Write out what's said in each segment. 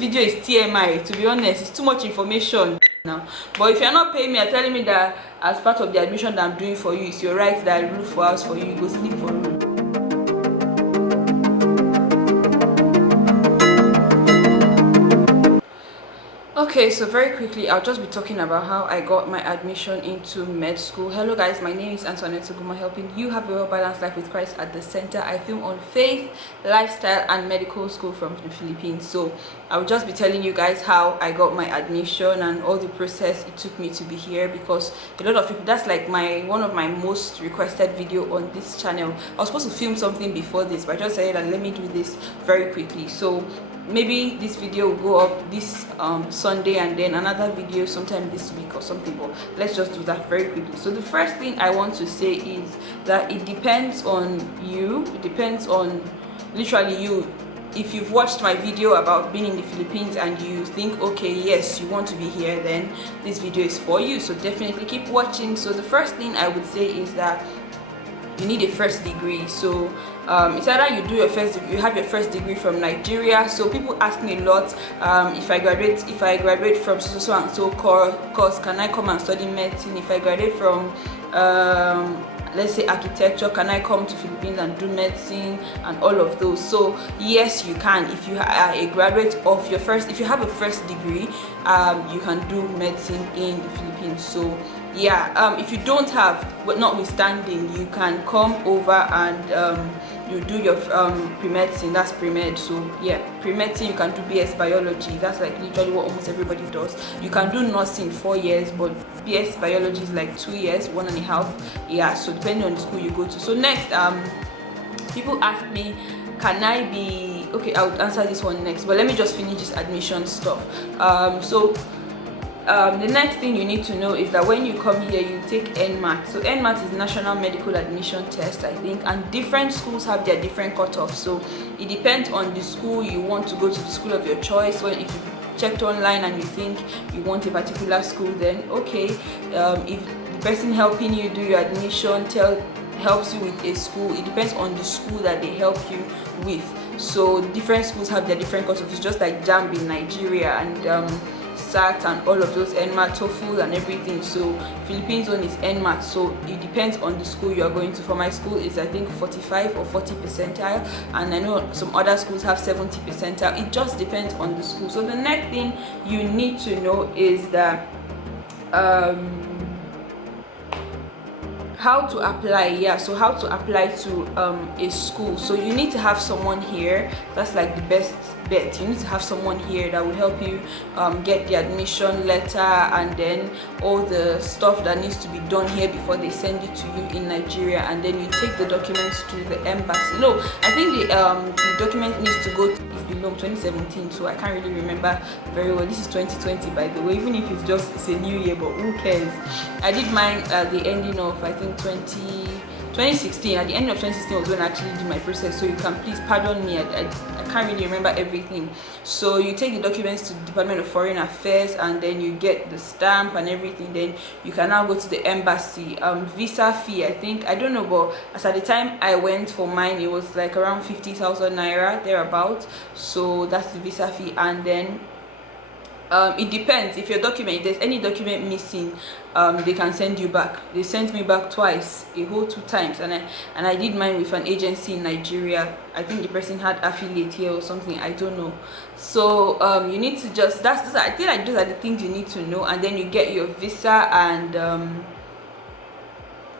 video is TMI, to be honest. It's too much information now. But if you're not paying me, you're telling me that as part of the admission that I'm doing for you, it's your right that I look for house for you, you go sleep for room. Okay, so very quickly, I'll just be talking about how I got my admission into med school. Hello guys, my name is Antoinette Oguma, helping you have a well-balanced life with Christ at the center. I film on faith, lifestyle, and medical school from the Philippines. So I'll just be telling you guys how I got my admission and all the process it took me to be here, because a lot of people, that's like one of my most requested video on this channel. I was supposed to film something before this, but I just said, let me do this very quickly. So maybe this video will go up this Sunday, and then another video sometime this week or something, but let's just do that very quickly. So the first thing I want to say is that it depends on you. It depends on literally you. If you've watched my video about being in the Philippines and you think, okay, yes, you want to be here, then this video is for you. So definitely keep watching. So the first thing I would say is that you need a first degree. So it's either you have your first degree from Nigeria. So people ask me a lot, if I graduate from so and so course, can I come and study medicine? If I graduate from let's say architecture, can I come to Philippines and do medicine and all of those? So yes, you can. If you are a graduate of if you have a first degree, you can do medicine in the Philippines. So yeah, if you don't have, but notwithstanding, you can come over and you do your pre-medicine. That's pre-med. So yeah, pre-medicine, you can do BS biology. That's like literally what almost everybody does. You can do nursing 4 years, but BS biology is like 2 years, 1.5. Yeah, so depending on the school you go to. So next, people ask me, can I be okay? I'll answer this one next, but let me just finish this admission stuff. The next thing you need to know is that when you come here, you take NMAT. So NMAT is National Medical Admission Test, I think, and different schools have their different cutoffs. So it depends on the school you want to go to, the school of your choice. Well, if you checked online and you think you want a particular school, then okay. If the person helping you do your admission helps you with a school, it depends on the school that they help you with. So different schools have their different cutoffs. It's just like JAMB in Nigeria and SAT and all of those, NMAT, TOEFL and everything. So Philippines one is NMAT, so it depends on the school you are going to. For my school is I think 45 or 40 percentile, and I know some other schools have 70 percentile. It just depends on the school. So the next thing you need to know is that how to apply. Yeah, so how to apply to a school. So you need to have someone here. That's like the best bet. You need to have someone here that will help you get the admission letter and then all the stuff that needs to be done here before they send it to you in Nigeria, and then you take the documents to the embassy. No, I think the document needs to go to below 2017, so I can't really remember very well. This is 2020, by the way, even if it's a new year, but who cares? I did mine at the ending of I think 2016. At the end of 2016 was when I actually did my process, so you can please pardon me, I can't really remember everything. So you take the documents to the Department of Foreign Affairs, and then you get the stamp and everything. Then you can now go to the embassy. Visa fee, I think, I don't know, but as at the time I went for mine, it was like around 50,000 naira thereabout. So that's the visa fee. And then it depends. If there's any document missing, they can send you back. They sent me back twice, a whole 2 times, and I did mine with an agency in Nigeria. I think the person had affiliate here or something, I don't know. So you need to just I think like those are the things you need to know. And then you get your visa and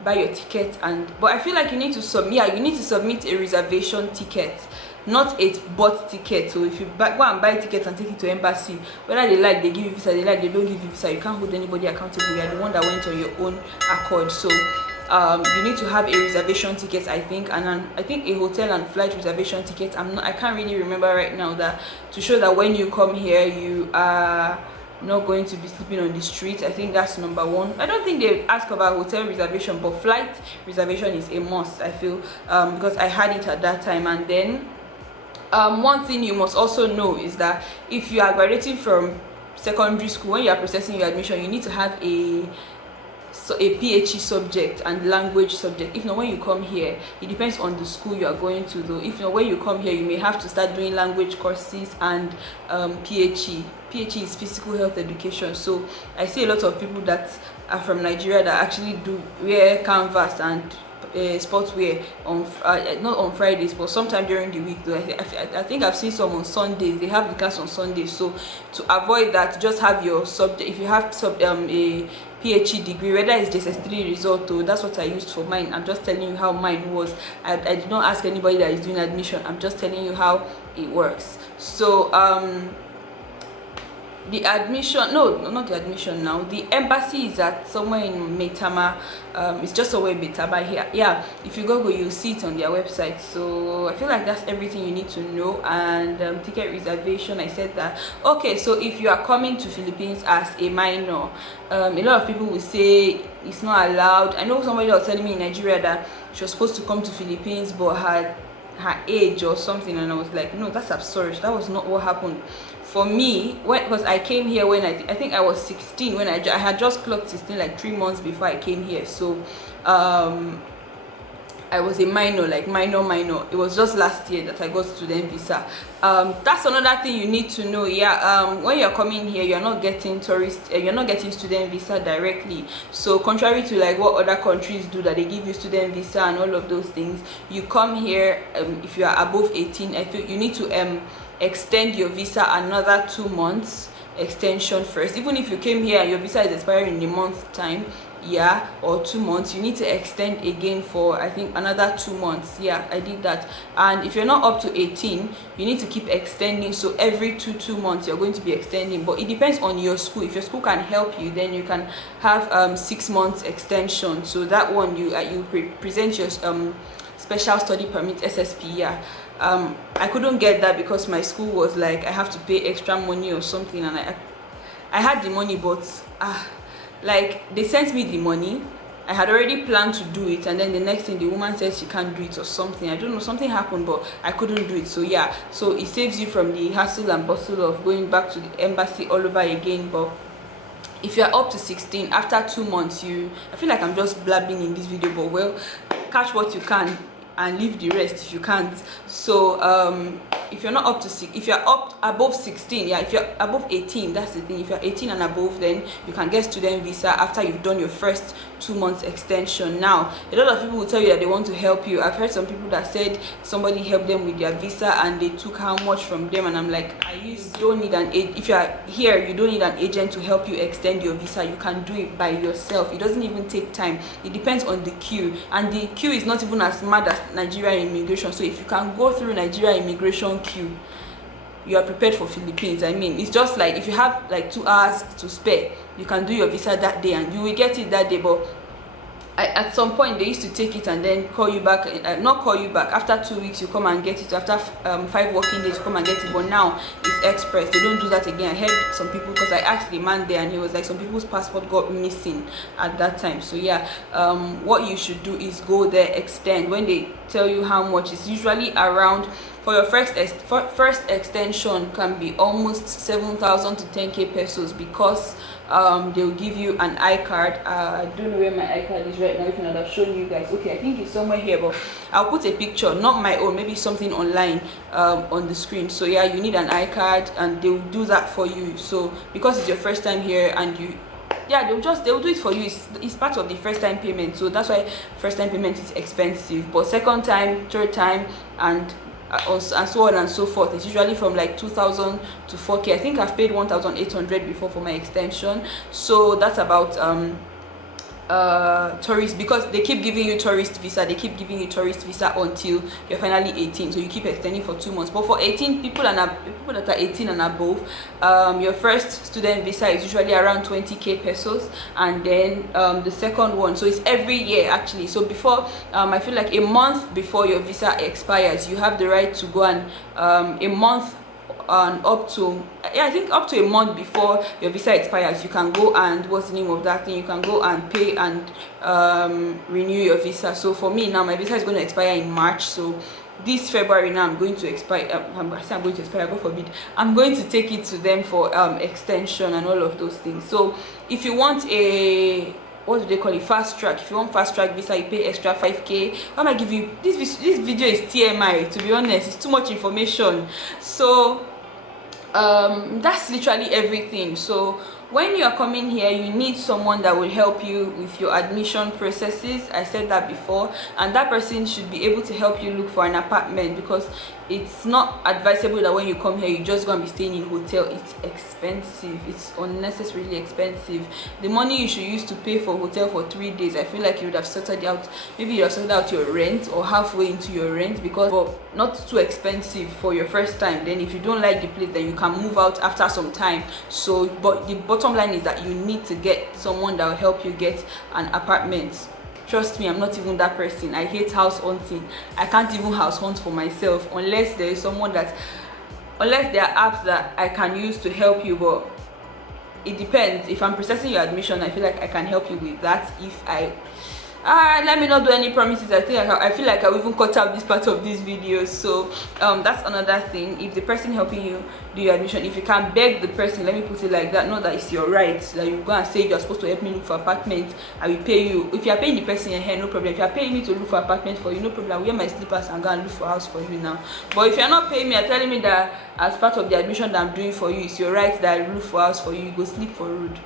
buy your ticket. But I feel like you need to submit a reservation ticket, not a bought ticket. So if you go and buy tickets and take it to embassy, whether they give you visa, they don't give you visa, you can't hold anybody accountable. You are the one that went on your own accord. So you need to have a reservation ticket, I think, and I think a hotel and flight reservation ticket. I can't really remember right now, that to show that when you come here you are not going to be sleeping on the street. I think that's number one. I don't think they ask about hotel reservation, but flight reservation is a must, I feel, because I had it at that time. And then one thing you must also know is that if you are graduating from secondary school, when you are processing your admission, you need to have a so a PHE subject and language subject. If not, when you come here, it depends on the school you are going to though. If not, when you come here, you may have to start doing language courses and PHE. PHE is physical health education. So I see a lot of people that are from Nigeria that actually do wear canvas and sportswear on not on Fridays but sometime during the week though. I think I've seen some on Sundays. They have the class on Sundays. So to avoid that, just have your subject. If you have a PhD degree, whether it's just a 3 result though, that's what I used for mine. I'm just telling you how mine was. I did not ask anybody that is doing admission. I'm just telling you how it works. So the admission, no, not the admission now, the embassy is at somewhere in Maitama. It's just somewhere in Maitama here. Yeah, if you Google, you'll see it on their website. So I feel like that's everything you need to know. And ticket reservation, I said that. Okay, so if you are coming to Philippines as a minor, a lot of people will say it's not allowed. I know somebody was telling me in Nigeria that she was supposed to come to Philippines but had her age or something, and I was like, no, that's absurd. That was not what happened for me. Because I came here when I think I was 16 when I had just clocked 16 like 3 months before I came here. So I was a minor, like minor. It was just last year that I got student visa. That's another thing you need to know. Yeah, when you're coming here, you're not getting you're not getting student visa directly. So contrary to like what other countries do, that they give you student visa and all of those things, you come here, if you are above 18, I feel you need to extend your visa another 2 months extension first. Even if you came here and your visa is expiring in a month time, yeah, or 2 months, you need to extend again for I think another 2 months. Yeah, I did that. And if you're not up to 18, you need to keep extending. So every two months you're going to be extending, but it depends on your school. If your school can help you, then you can have 6 months extension. So that one you present your special study permit, SSP. Yeah, I couldn't get that because my school was like I have to pay extra money or something, and I had the money, but like they sent me the money. I had already planned to do it, and then the next thing the woman said she can't do it or something. I don't know, something happened, but I couldn't do it. So yeah, so it saves you from the hassle and bustle of going back to the embassy all over again. But if you're up to 16, after 2 months, I feel like I'm just blabbing in this video, but well, catch what you can and leave the rest if you can't. So if you're not up to if you're up above 16, yeah, if you're above 18, that's the thing. If you're 18 and above, then you can get student visa after you've done your first 2 months extension. Now a lot of people will tell you that they want to help you. I've heard some people that said somebody helped them with their visa and they took how much from them, and I'm like, you don't need an agent. If you're here, you don't need an agent to help you extend your visa. You can do it by yourself. It doesn't even take time. It depends on the queue, and the queue is not even as mad as Nigerian immigration. So if you can go through Nigeria immigration queue, you are prepared for Philippines. I mean, it's just like if you have like 2 hours to spare, you can do your visa that day and you will get it that day. But at some point they used to take it and then call you back, not call you back, after 2 weeks you come and get it, after 5 working days you come and get it. But now it's express. They don't do that again. I heard some people, because I asked the man there and he was like some people's passport got missing at that time. So yeah, what you should do is go there, extend. When they tell you how much, it's usually around, for your first extension can be almost 7,000 to 10k pesos, because they'll give you an iCard. I don't know where my iCard is right now. If not, I've shown you guys. Okay, I think it's somewhere here, but I'll put a picture, not my own, maybe something online on the screen. So yeah, you need an iCard and they'll do that for you. So because it's your first time here, and they'll do it for you. It's part of the first time payment. So that's why first time payment is expensive, but second time, third time, and so on and so forth, it's usually from like 2,000 to 4k. I think I've paid 1,800 before for my extension. So that's about tourist, because they keep giving you tourist visa until you're finally 18. So you keep extending for 2 months. But for 18 people that are 18 and above, your first student visa is usually around 20k pesos, and then the second one, so it's every year actually. So before I feel like a month before your visa expires, you have the right to go and a month and up to, I think up to a month before your visa expires, you can go and, what's the name of that thing, you can go and pay and renew your visa. So for me now, my visa is going to expire in March. So this February now I'm going to expire, I'm going to expire, God forbid, I'm going to take it to them for extension and all of those things. So if you want what do they call it, fast track. If you want fast track visa, you pay extra 5k. I might give you this video is TMI, to be honest. It's too much information. So that's literally everything. So when you are coming here, you need someone that will help you with your admission processes. I said that before, and that person should be able to help you look for an apartment, because it's not advisable that when you come here you're just gonna be staying in hotel. It's expensive, it's unnecessarily expensive. The money you should use to pay for hotel for 3 days, I feel like you would have sorted out, maybe you have sorted out your rent or halfway into your rent, because but not too expensive for your first time. Then if you don't like the place, then you can move out after some time. So but the bottom line is that you need to get someone that will help you get an apartment. Trust me, I'm not even that person. I hate house hunting. I can't even house hunt for myself unless there is someone that, unless there are apps that I can use to help you. But it depends. If I'm processing your admission, I feel like I can help you with that. If I let me not do any promises. I feel like I'll even cut out this part of this video. So that's another thing. If the person helping you do your admission, if you can beg the person, let me put it like that, not that it's your right that you go and say you're supposed to help me look for apartment, I will pay you. If you are paying the person your hair, no problem. If you are paying me to look for apartment for you, no problem. I'll wear my slippers and go and look for a house for you now. But if you're not paying me, you're telling me that as part of the admission that I'm doing for you, it's your right that I look for a house for you, you go sleep for road.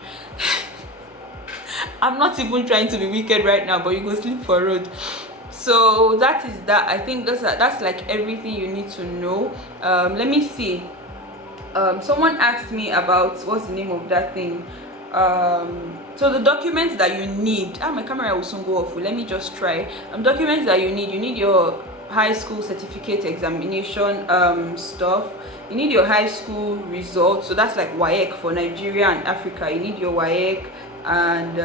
I'm not even trying to be wicked right now, but you go sleep for road. So that is that. I think that's like everything you need to know. Let me see. Someone asked me about what's the name of that thing. So the documents that you need. My camera will soon go off. Let me just try. Documents that you need your high school certificate examination stuff. You need your high school results. So that's like WAEC for Nigeria and Africa. You need your WAEC. And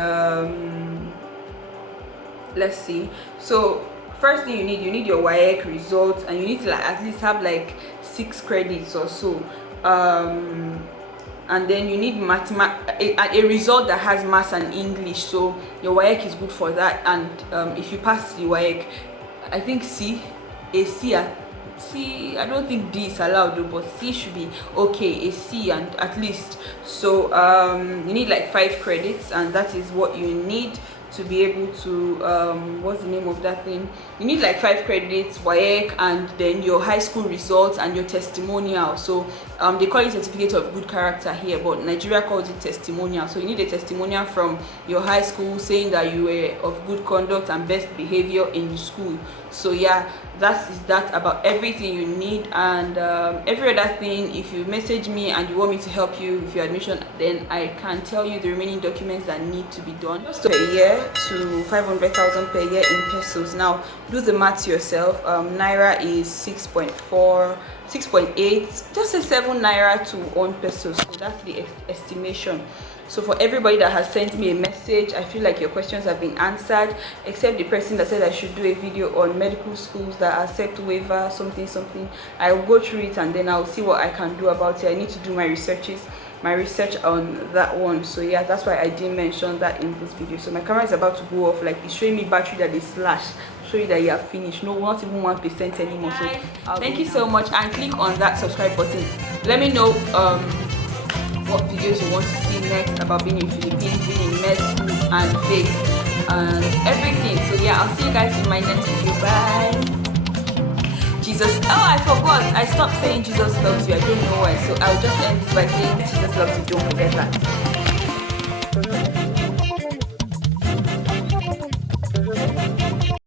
let's see. So first thing you need your WAEC results, and you need to like at least have like 6 credits or so. And then you need a result that has maths and English. So your WAEC is good for that. And if you pass the WAEC, I think C, I don't think D is allowed though, but C should be okay, a C and at least. So you need like 5 credits, and that is what you need to be able to what's the name of that thing? You need like 5 credits, WAEC, and then your high school results and your testimonial. So they call it certificate of good character here, but Nigeria calls it testimonial. So you need a testimonial from your high school saying that you were of good conduct and best behavior in school. So yeah, that is that about everything you need. And every other thing, if you message me and you want me to help you with your admission, then I can tell you the remaining documents that need to be done. Just per year to 500,000 per year in pesos. Now do the math yourself. Naira is 6.8, just say 7 naira to 1 peso. So that's the estimation. So for everybody that has sent me a message, I feel like your questions have been answered, except the person that said I should do a video on medical schools that accept waiver something. I will go through it and then I'll see what I can do about it. I need to do my research on that one. So yeah, that's why I didn't mention that in this video. So my camera is about to go off, like it's showing me battery that is slashed, show you that you have finished. No, not even 1% anymore. So thank you so much, and click on that subscribe button. Let me know what videos you want to see next about being in Philippines, being in med school and faith and everything. So yeah, I'll see you guys in my next video. Bye. Jesus, I forgot, I stopped saying Jesus loves you. I don't know why. So I'll just end this by saying Jesus loves you. Don't forget that.